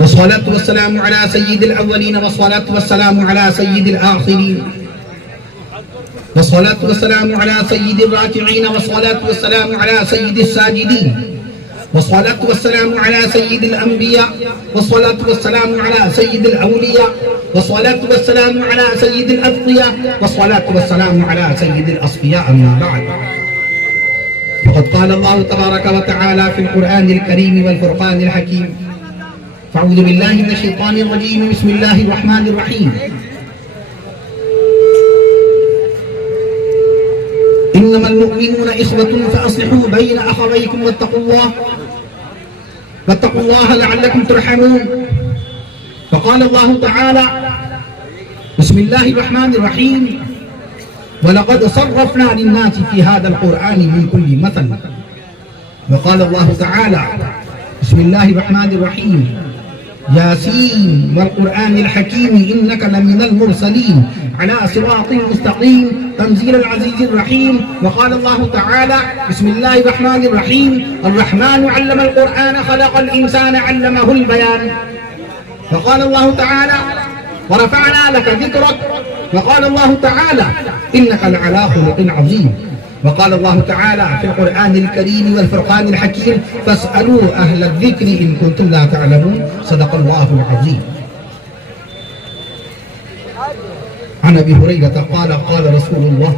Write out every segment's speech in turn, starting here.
والصلاة والسلام على سيد الأولين والصلاة والسلام على سيد الآخرين والصلاة والسلام على سيد الراكعين والصلاة والسلام على سيد الساجدين والصلاة والسلام على سيد الأنبياء والصلاة والسلام على سيد الأولياء والصلاة والسلام على سيد الأتقياء والصلاة والسلام على سيد الأصفياء. أما بعد، فقد قال الله تبارك وتعالى في القرآن الكريم والفرقان الحكيم: فأعوذ بالله من الشيطان الرجيم، بسم الله الرحمن الرحيم. إنما المؤمنون إخوة فأصلحوا بين أخويكم واتقوا الله لعلكم ترحمون. فقال الله تعالى: بسم الله الرحمن الرحيم: ولقد صرفنا للناس في هذا القرآن من كل مثل. وقال الله تعالى: بسم الله الرحمن الرحيم: ياسين والقرآن الحكيم إنك لمن المرسلين على صراط مستقيم تنزيل العزيز الرحيم. وقال الله تعالى: بسم الله الرحمن الرحيم: الرحمن علم القرآن خلق الإنسان علمه البيان. وقال الله تعالى: ورفعنا لك ذكرك. وقال الله تعالى: إنك لعلى خلق عظيم. وقال الله تعالى في القرآن الكريم والفرقان الحكيم: فاسألوا أهل الذكر إن كنتم لا تعلمون. صدق الله العظيم. عن أبي هريرة قال: قال رسول الله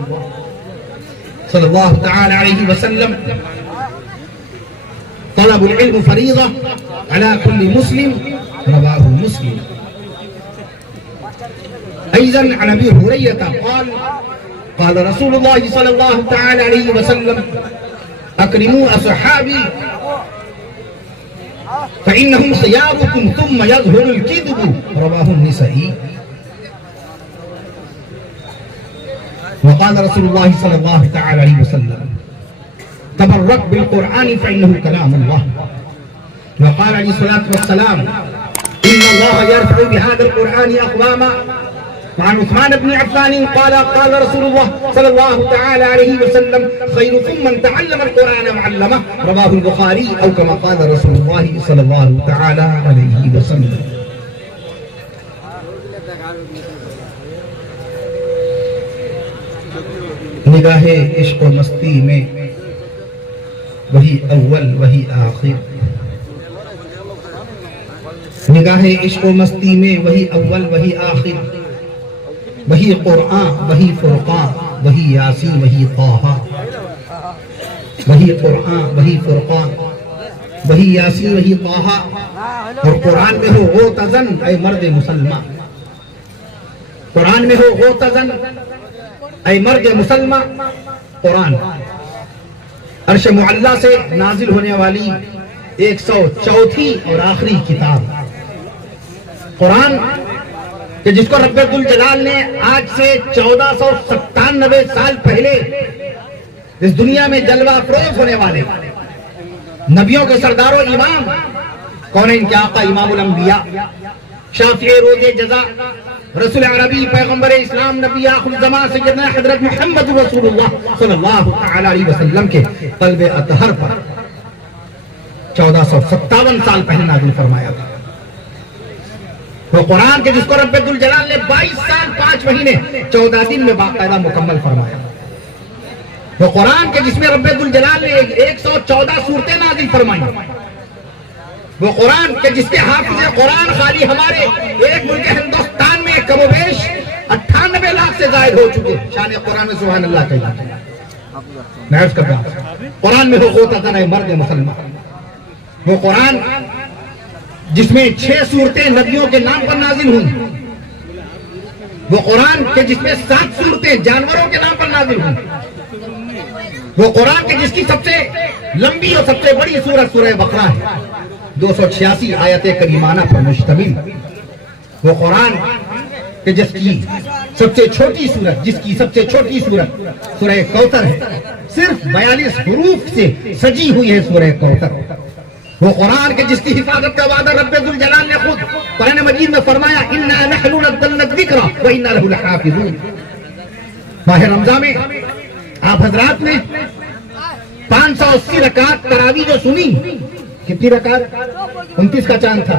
صلى الله تعالى عليه وسلم: طلب العلم فريضة على كل مسلم. رواه مسلم. أيضا عن أبي هريرة قال: قال رسول الله صلى الله تعالى عليه وسلم: أكرموا أصحابي فإنهم خياركم ثم يظهر الكذب. رواه النسائي. وقال رسول الله صلى الله تعالى عليه وسلم: تبرك بالقرآن فإنه كلام الله. وقال عليه الصلاة والسلام: إن الله يرفع بهذا القرآن أقواما. وعن عثمان بن عفان قال: قال رسول الله صلى الله تعالى عليه وسلم: خيركم من تعلم القرآن وعلمه. رواه البخاري. أو كما قال رسول الله صلى الله تعالى عليه وسلم. نگاہ عشق و مستی میں وہی اول وہی آخر. نگاہ عشق و مستی میں وہی اول وہی آخر. وہی قرآن وہی فرقان وہی یاسین وہی طٰہٰ. وہی قرآن وہی فرقان وہی یاسین وہی طٰہٰ. اور قرآن میں ہو غوطہ زن اے مرد مسلمان. قرآن میں ہو غوطہ زن اے مرد مسلمان. قرآن عرش معلیٰ سے نازل ہونے والی 104 اور آخری کتاب. قرآن کہ جس کو رب الجلال نے آج سے 1497 سال پہلے اس دنیا میں جلوہ افروز ہونے والے نبیوں کے سردار و امام، کونین کے آقا امام الانبیاء، شافع روز جزا، رسول عربی، پیغمبر اسلام، نبی آخر الزمان سیدنا حضرت محمد رسول اللہ صلی اللہ تعالی علیہ وسلم کے قلب اطہر پر 1457 سال پہلے نازل فرمایا تھا. وہ قرآن کے جس کو رب الجلال نے 22 سال 5 مہینے 14 دن میں باقاعدہ مکمل فرمایا. وہ قرآن کے جس میں رب الجلال نے 114 صورتیں نازل فرمائی. وہ قرآن کے جس کے حافظ قرآن خالی ہمارے ایک ملک ہندوستان میں کم و بیش 98 لاکھ سے زائد ہو چکے. شان قرآن میں سبحان اللہ کہیے. میں عرض کرتا ہوں قرآن میں ہو غوطہ زن اے مرد مسلمان. وہ قرآن جس میں 6 صورتیں نبیوں کے نام پر نازل ہوئی. وہ قرآن کے جس میں 7 صورتیں جانوروں کے نام پر نازل ہوئی. وہ قرآن کے جس کی سب سے لمبی اور سب سے بڑی سورت سورہ بقرہ ہے، 286 آیت کریمانہ پر مشتمل. وہ قرآن کہ جس کی سب سے چھوٹی سورت سورہ کوثر ہے، صرف 42 حروف سے سجی ہوئی ہے سورہ کوثر. وہ قرآن کے جس کی حفاظت کا وعدہ رب الجلال نے خود قرآن مجید میں فرمایا: اِنَّا نَحْنُ نَزَّلْنَا الذِّكْرَ وَإِنَّا لَهُ لَحَافِظُونَ. ماہ رمضان میں آپ حضرات نے 580 رکعت تراویح جو سنی. کتنی رکعت؟ 29 کا چاند تھا.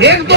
1-2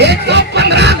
115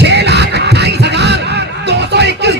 6,28,221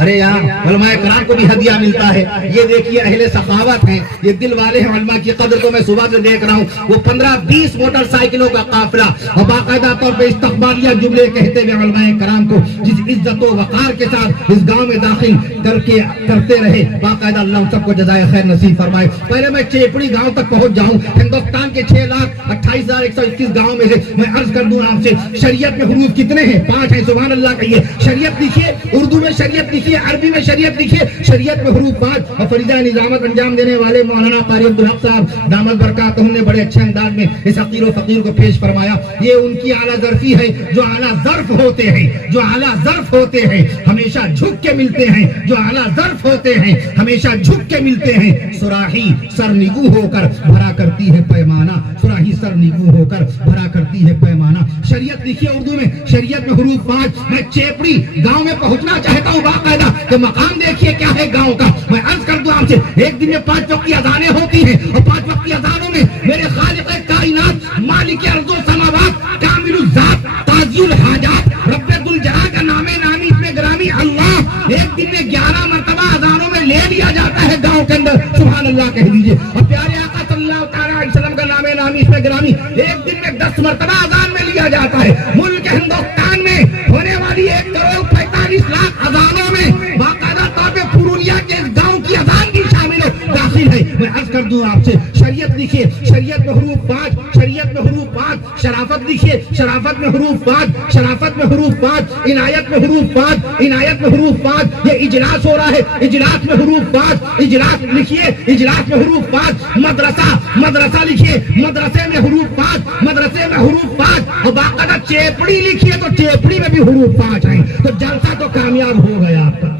ارے یار علماء کرام کو بھی ہدیہ ملتا ہے. یہ دیکھیے اہل سخاوت ہیں, یہ دل والے ہیں. علماء کی قدر کو میں صبح سے دیکھ رہا ہوں, وہ 15-20 موٹر سائیکلوں کا قافلہ اور باقاعدہ طور پہ استقبالیہ جملے کہتے ہوئے علماء کرام کو جس عزت و وقار کے ساتھ اس گاؤں میں داخل کرتے رہے, باقاعدہ اللہ سب کو جزائے خیر نصیب فرمائے. پہلے میں چیپڑی گاؤں تک پہنچ جاؤں. ہندوستان کے 6,28,121 گاؤں میں سے میں عرض کر دوں آپ سے, شریعت میں حروف کتنے ہیں؟ 5 ہیں. سبحان اللہ کہیے. شریعت لکھیے, اردو میں شریعت لکھیے, عربی میں شریعت لکھیے. شریعت میں حروف 5. اور فریضہ نظامت انجام دینے والے مولانا قاری عبدالحق صاحب دامت برکاتہم نے بڑے اچھے انداز میں اس حقیر و فقیر کو پیش فرمایا. یہ ان کی اعلیٰ ظرفی ہے. جو اعلیٰ ظرف ہوتے ہیں, جو اعلیٰ ظرف ہوتے ہیں ہمیشہ جھک کے ملتے ہیں. جو اعلیٰ ظرف ہوتے ہیں ہمیشہ جھک کے ملتے ہیں. سراہی سرنگو ہو کر بھرا کرتی ہے پیمانہ, سراہی سرنگو ہو کر بھرا کرتی ہے پیمانہ. شریعت لکھیے اردو میں, شریعت میں حروف 5. میں چیپڑی گاؤں میں پہنچنا چاہتا ہوں باقاعدہ کہ مقام دیکھیے کیا ہے گاؤں کا. میں عرض کر دوں آپ سے, ایک دن میں 5 وقت کی اذانیں ہوتی ہیں اور 5 وقت کی اذانوں میں میرے خالق کائنات مالک ارض و سماوات کامل الذات قاضی الحاجات رب ذوالجلال کا نام نامی اتنے گرامی اللہ ایک دن میں 11 مرتبہ اذانوں میں لے لیا جاتا ہے گاؤں کے اندر. سبحان اللہ کہہ دیجیے. اور پیارے آقا صلی اللہ تعالیٰ علیہ وسلم کا نام نامی اس میں گرامی ایک دن میں 10 مرتبہ اذان میں لیا جاتا ہے. ملک ہندوستان میں ہونے والی 1,45,00,000 اذانوں میں باقاعدہ طور پہ پورنیہ کے گاؤں کی اذان بھی شامل داخل ہے. میں عرض کر دوں آپ سے, شریعت لکھیے, شریعت میں حروف 5. شریعت میں حروف 5. شرافت لکھیے, شرافت میں حروف 5. شرافت میں حروف 5. عنایت میں حروف 5. عنایت میں حروف 5. یہ اجلاس ہو رہا ہے, اجلاس میں حروف 5. اجلاس لکھیے, اجلاس میں حروف 5. مدرسہ, مدرسہ لکھیے, مدرسے میں حروف 5. مدرسے میں حروف 5. اور باقاعدہ چیپڑی لکھیے تو چیپڑی میں بھی حروف 5 ہیں. تو جلسہ تو کامیاب ہو گیا آپ کا,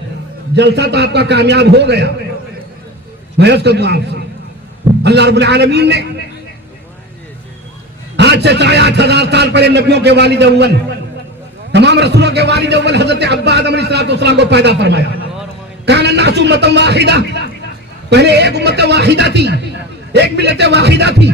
جلسہ تو آپ کا کامیاب ہو گیا. میں عرض کروں آپ سے, اللہ رب العالمین نے آج سے 8,000 سال پہلے نبیوں کے والد اول, تمام رسولوں کے والد اول حضرت ابا آدم علیہ السلام کو پیدا فرمایا. کان الناس امۃ واحدہ, پہلے ایک امت واحدہ تھی, ایک ملت واحدہ تھی.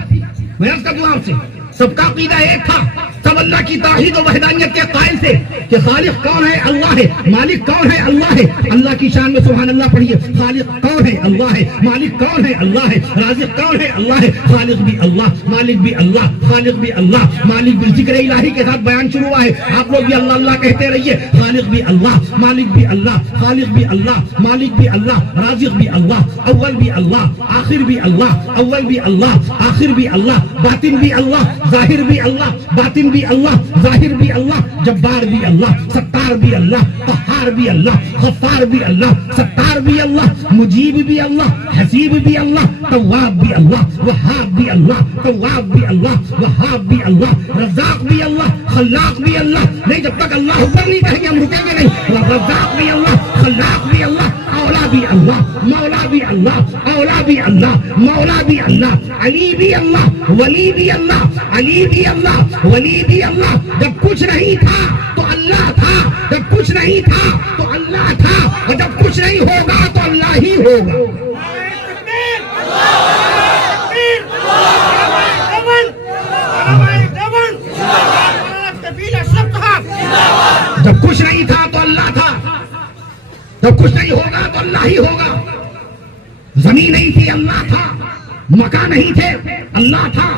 میں عرض کروں آپ سے, سب کا عقیدہ ایک تھا, سب اللہ کی توحید و وحدانیت کے قائل تھے کہ خالق کون ہے؟ اللہ ہے. مالک کون ہے؟ اللہ ہے. اللہ کی شان میں سبحان اللہ پڑھیے. خالق کون ہے؟ اللہ ہے. مالک کون ہے؟ اللہ ہے. رازق کون ہے؟ اللہ ہے. خالق بھی اللہ, مالک بھی اللہ, خالق بھی اللہ, مالک بھی. ذکر الہی کے ساتھ بیان شروع ہوا ہے, آپ لوگ بھی اللہ اللہ کہتے رہیے. خالق بھی اللہ, مالک بھی اللہ, خالق بھی اللہ, مالک بھی اللہ, رازق بھی اللہ, اول بھی اللہ, آخر بھی اللہ, اول بھی اللہ, آخر بھی اللہ, باطن بھی اللہ, ظاہر بھی اللہ, باطن بھی اللہ, ظاہر بھی اللہ, جبار بھی اللہ, ستار بھی اللہ, قہار بھی اللہ, غفار بھی اللہ, ستار بھی اللہ, مجیب بھی اللہ, حسیب بھی اللہ, تواب بھی اللہ, وہاب بھی اللہ, تواب بھی اللہ, وہاب بھی اللہ, رزاق بھی اللہ, خلاق بھی اللہ. نہیں, جب تک اللہ اکبر نہیں کہیں گے ہم رکیں گے نہیں. رزاق بھی اللہ, خلاق بھی اللہ, اولا بھی اللہ, مولا بھی اللہ, اولا بھی اللہ, مولا بھی اللہ, علی بھی اللہ, ولی بھی اللہ, علی بھی اللہ, ولی بھی اللہ. جب کچھ نہیں تھا تو اللہ تھا, جب کچھ نہیں تھا تو اللہ تھا, اور جب کچھ نہیں ہوگا تو اللہ ہی ہوگا. جب کچھ نہیں تھا تو اللہ تھا, جب کچھ نہیں ہوگا تو اللہ ہی ہوگا. زمین نہیں تھی, اللہ تھا. مکان نہیں تھے, اللہ تھا.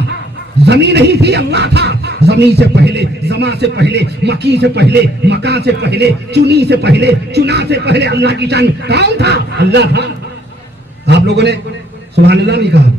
زمین نہیں تھی, اللہ تھا. زمین سے پہلے, زماں سے پہلے, مکی سے پہلے, مکان سے پہلے, چنی سے پہلے, چنا سے پہلے اللہ کی شان کون تھا؟ اللہ تھا. آپ لوگوں نے سبحان اللہ نہیں کہا.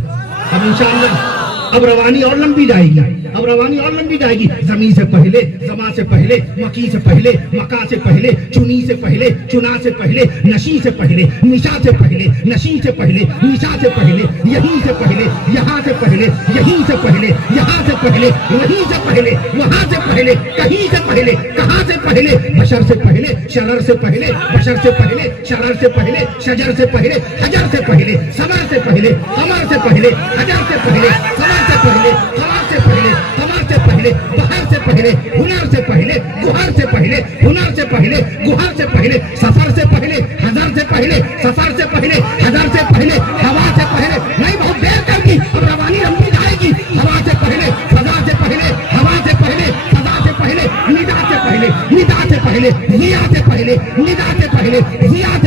اب انشاءاللہ اب روانی اور لمبی جائے گی, اب روانی اور لمبی جائے گی. زمین سے پہلے, زماں سے پہلے, مکی سے پہلے, مکا سے پہلے, چنی سے پہلے, چنا سے پہلے, نشی سے پہلے, نشا سے پہلے, نشی سے پہلے, نشا سے پہلے, یہیں سے پہلے, یہاں سے پہلے, یہیں سے پہلے, یہاں سے پہلے, وہیں سے پہلے, وہاں سے پہلے, کہیں سے پہلے, کہاں سے پہلے, بشر سے پہلے, شرر سے پہلے, بشر سے پہلے, شرر سے پہلے, شجر سے پہلے, حجر سے پہلے, صبر سے پہلے, قمر سے پہلے, حجر سے پہلے, صبر سے پہلے, قمر سے پہلے, قمر سے پہلے, بہر سے پہلے, ہنر سے پہلے, گہر سے پہلے, ہنر سے پہلے, گہر سے پہلے, سفر سے پہلے, حضر سے پہلے, سفر سے پہلے, حضر سے پہلے, ہوا سے پہلے. نہیں, بہت دیر کر دی, اب روانی لمبی جائے گی. ہوا سے پہلے, فضا سے پہلے, ہوا سے پہلے, فضا سے پہلے, ندا سے پہلے, ندا سے پہلے, ضیا سے پہلے, ندا سے پہلے, ضیا سے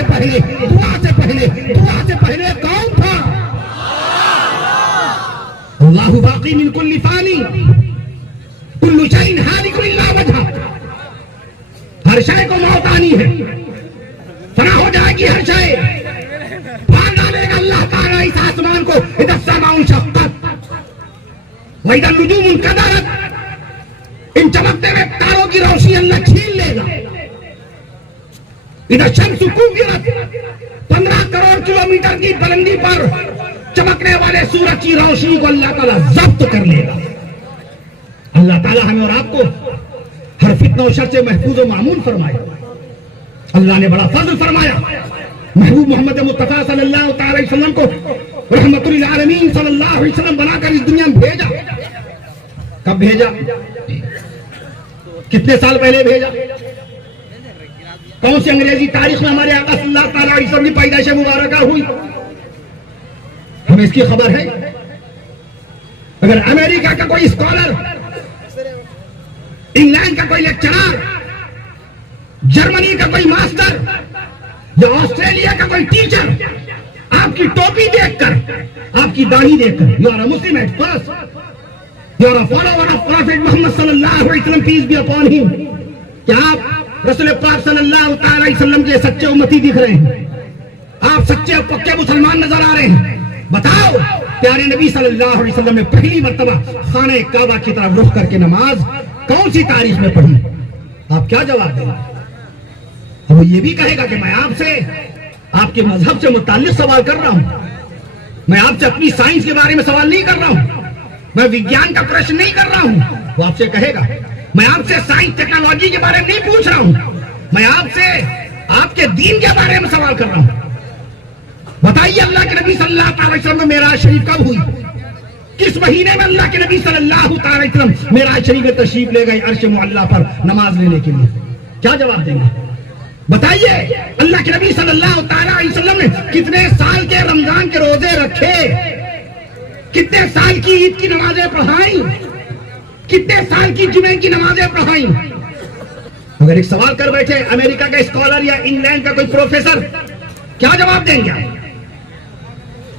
اللہ باقی من کل فانی کل شیء ہالک الا وجہہ، ہر شے کو موت آنی ہے، فنا ہو جائے گی ہر شے، پھاڑ ڈالے گا اللہ تعالیٰ اس آسمان کو، اذا السماء انشقت واذا النجوم انکدرت، ان چمکتے ہوئے تاروں کی روشنی اللہ چھین لے گا، اذا الشمس کوورت، 15 کروڑ کلومیٹر کی بلندی پر چمکنے والے سورج کی روشنی کو اللہ تعالیٰ ضبط کر لے گا۔ اللہ تعالیٰ ہمیں اور آپ کو ہر فتنہ و شر سے محفوظ و معمون فرمائے۔ اللہ نے بڑا فضل فرمایا، محبوب محمد مصطفیٰ صلی اللہ تعالی علیہ وسلم کو رحمت للعالمین صلی اللہ علیہ وسلم بنا کر اس دنیا میں بھیجا۔ کب بھیجا؟ کتنے سال پہلے بھیجا؟ کون سی انگریزی تاریخ میں ہمارے آقا صلی اللہ تعالی علیہ وسلم کی پیدائش مبارکہ ہوئی؟ ہمیں اس کی خبر ہے؟ اگر امریکہ کا کوئی اسکالر، انگلینڈ کا کوئی لیکچرر، جرمنی کا کوئی ماسٹر یا آسٹریلیا کا کوئی ٹیچر آپ کی ٹوپی دیکھ کر، آپ کی داڑھی دیکھ کر، you are a Muslim at first, you are a follower of prophet Muhammad صلی اللہ علیہ وسلم پیس بی اپون ہم، کیا آپ رسول پاک صلی اللہ تعالی علیہ وسلم کے سچے امتی دکھ رہے ہیں؟ آپ سچے اور پکے مسلمان نظر آ رہے ہیں؟ بتاؤ، پیارے نبی صلی اللہ علیہ وسلم نے پہلی مرتبہ خانہ کعبہ کی طرف رخ کر کے نماز کون سی تاریخ میں پڑھی؟ آپ کیا جواب دیں گے؟ وہ یہ بھی کہے گا کہ میں آپ سے آپ کے مذہب سے متعلق سوال کر رہا ہوں، میں آپ سے اپنی سائنس کے بارے میں سوال نہیں کر رہا ہوں، میں وگیان کا پرشن نہیں کر رہا ہوں۔ وہ آپ سے کہے گا میں آپ سے سائنس ٹیکنالوجی کے بارے میں نہیں پوچھ رہا ہوں، میں آپ سے آپ کے دین کے بارے میں سوال کر رہا ہوں۔ بتائیے اللہ کے نبی صلی اللہ تعالی وسلم میں معراج شریف کب ہوئی؟ کس مہینے میں اللہ کے نبی صلی اللہ تعالی وسلم معراج شریف میں تشریف لے گئے عرش معلیٰ پر نماز لینے کے لیے؟ کیا جواب دیں گے؟ بتائیے اللہ کے نبی صلی اللہ تعالی علیہ وسلم نے کتنے سال کے رمضان کے روزے رکھے، کتنے سال کی عید کی نمازیں پڑھائیں، کتنے سال کی جمعے کی نمازیں پڑھائیں؟ اگر ایک سوال کر بیٹھے امریکہ کا اسکالر یا انگلینڈ کا کوئی پروفیسر، کیا جواب دیں گے؟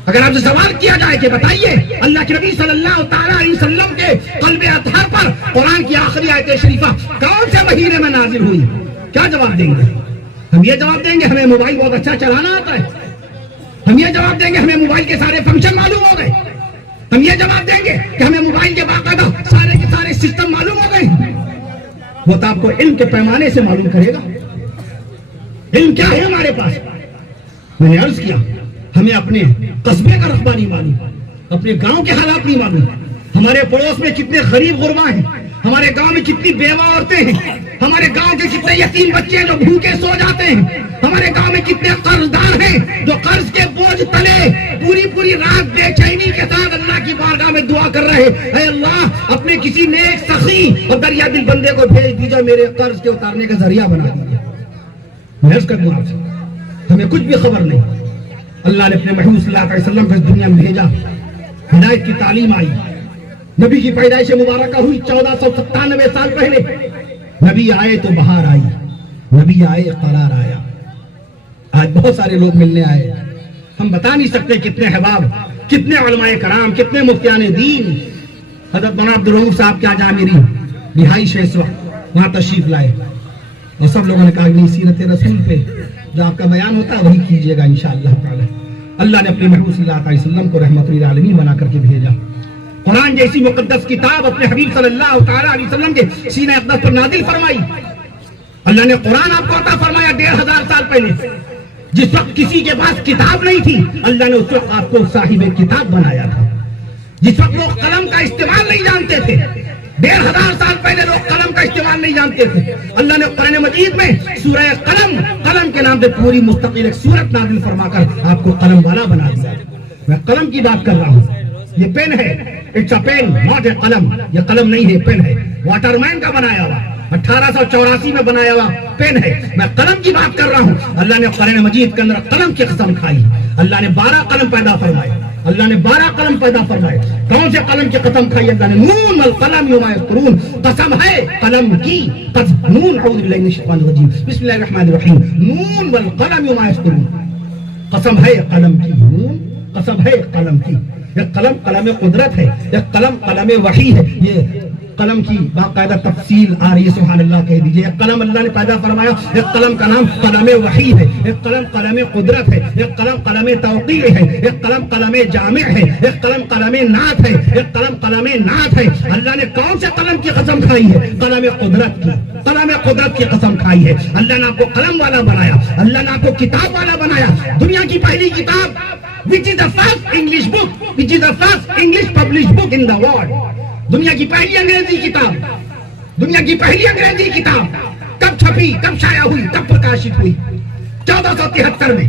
اگر آپ سے سوال کیا جائے کہ بتائیے اللہ کے نبی صلی اللہ تعالی علیہ وسلم کے قلب اطہر پر قرآن کی آخری آیت شریفہ کون سے مہینے میں نازل ہوئی، کیا جواب دیں گے؟ ہم یہ جواب دیں گے ہمیں موبائل بہت اچھا چلانا آتا ہے، ہم یہ جواب دیں گے ہمیں موبائل کے سارے فنکشن معلوم ہو گئے، ہم یہ جواب دیں گے کہ ہمیں موبائل کے باقاعدہ سارے کے سارے سسٹم معلوم ہو گئے۔ وہ تو آپ کو علم کے پیمانے سے معلوم کرے گا۔ علم کیا ہے ہمارے پاس؟ میں نے عرض کیا ہمیں اپنے قصبے کا رقبہ نہیں معلوم، اپنے گاؤں کے حالات نہیں معلوم، ہمارے پڑوس میں کتنے غریب غربا ہیں، ہمارے گاؤں میں کتنی بیوہ عورتیں ہیں، ہمارے گاؤں کے کتنے یتیم بچے ہیں جو بھوکے سو جاتے ہیں، ہمارے گاؤں میں کتنے قرض دار ہیں جو قرض کے بوجھ تلے پوری رات بے چینی کے ساتھ اللہ کی بارگاہ میں دعا کر رہے، اے اللہ اپنے کسی نیک سخی اور دریا دل بندے کو بھیج دیجیے، میرے قرض کے اتارنے کا ذریعہ بنا دیجیے۔ میں عرض کر دوں آپ سے ہمیں کچھ بھی خبر نہیں، اللہ نے اپنے محبوب صلی اللہ علیہ وسلم کو اس دنیا میں بھیجا، ہدایت کی تعلیم آئی، نبی کی پیدائش مبارکہ ہوئی 1497 سال پہلے، نبی آئے تو بہار آئی، نبی آئے قرار آیا۔ آج بہت سارے لوگ ملنے آئے، ہم بتا نہیں سکتے کتنے احباب، کتنے علماء کرام، کتنے مفتیان دین۔ حضرت مولانا عبدالرؤوف صاحب کیا جہاں میری رہائش ہے اس وقت، وہاں تشریف لائے اور سب لوگوں نے کہا کہ سیرت رسول پہ جو آپ کا بیان ہوتا ہے وہی کیجیے گا انشاءاللہ تعالی۔ اللہ نے اپنے محبوب صلی اللہ علیہ وسلم کو رحمت للعالمین بنا کر کے بھیجا، قرآن جیسی مقدس کتاب اپنے حبیب صلی اللہ تعالی علیہ وسلم کے سینہ اقدس پر نازل فرمائی۔ اللہ نے قرآن آپ کو عطا فرمایا 1500 سال پہلے، جس وقت کسی کے پاس کتاب نہیں تھی اللہ نے اس وقت آپ کو صاحب کتاب بنایا تھا، جس وقت لوگ قلم کا استعمال نہیں جانتے تھے، 1500 سال پہلے لوگ قلم کا استعمال نہیں جانتے تھے، اللہ نے قرآن مجید میں سورہ قلم کے نام سے پوری مستقل ایک سورت نازل فرما کر آپ کو قلم والا بنا دیا۔ میں قلم کی بات کر رہا ہوں، یہ پین ہے، it's a pen not a قلم، یہ قلم نہیں ہے پین ہے، واٹر مین کا بنایا ہوا 1884 میں بنایا ہوا پین ہے، میں قلم کی بات کر رہا ہوں۔ اللہ نے قرآن مجید کے اندر قلم کی قسم کھائی، اللہ نے 12 قلم پیدا فرمائے، اللہ نے 12 قلم پیدا فرمائے۔ کون سے قلم کی قسم کھائی؟ اللہ نے نون والقلم وما یسطرون، قسم ہے قلم کی، نون اعوذ باللہ من الشیطان الرجیم بسم اللہ الرحمن الرحیم، نون والقلم وما یسطرون، قسم ہے قلم کی، نون قسم ہے قلم کی۔ یہ قلم قلم قدرت ہے، یہ قلم قلم وحی ہے. یہ قلم کی باقاعدہ تفصیل آ رہی ہے، سبحان اللہ کہہ دیجئے. یہ قلم اللہ نے پیدا فرمایا، یہ قلم کا نام قلم وحی ہے، یہ قلم قلم قدرت ہے، یہ قلم قلم توقیع ہے، یہ قلم قلم جامع ہے، یہ قلم قلم نعت ہے، یہ قلم قلم نعت ہے. اللہ نے کون سے قلم کی قسم کھائی ہے؟ قلم قدرت کی، قلم قدرت کی قسم کھائی ہے. اللہ نے آپ کو قلم والا بنایا، اللہ نے آپ کو کتاب والا بنایا. دنیا کی پہلی کتاب which is the first English book, which is the first English published book in the world. دنیا کی پہلی انگریزی کتاب، دنیا کی پہلی انگریزی کتاب کب چھپی، کب شائع ہوئی، کب پرکاشت ہوئی؟ 1473 میں،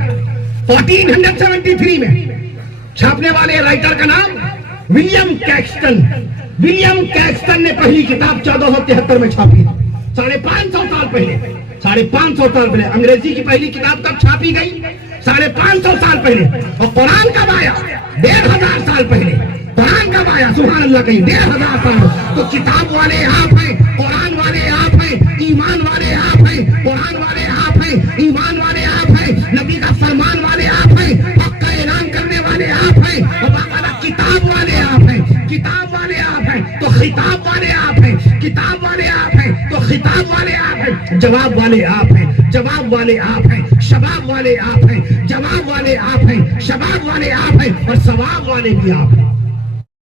1473 میں. چھاپنے والے رائٹر کا نام ولیم کیکسٹن. ولیم کیکسٹن نے پہلی کتاب 1473 میں چھاپی. 550 سال پہلے، 550 سال پہلے انگریزی کی پہلی کتاب کب چھاپی گئی؟ 550 سال پہلے. اور قرآن کب آیا؟ 1500 سال پہلے. قرآن کب آیا؟ سبحان اللہ کہیں 1500 سال. تو کتاب والے آپ ہیں، قرآن والے آپ ہیں، ایمان والے آپ ہیں، قرآن والے آپ ہیں، ایمان والے آپ ہیں، نبی کا فرمان والے آپ ہیں، حق کا اعلان کرنے والے آپ ہیں، اور باقاعدہ کتاب والے آپ ہیں، کتاب والے آپ ہیں تو خطاب والے آپ ہیں، کتاب والے آپ ہیں تو خطاب والے آپ ہیں، جواب والے آپ ہیں، جواب والے آپ ہیں، شباب والے آپ ہیں، جواب والے آپ ہیں، شباب والے آپ ہیں، اور ثواب والے بھی آپ ہیں.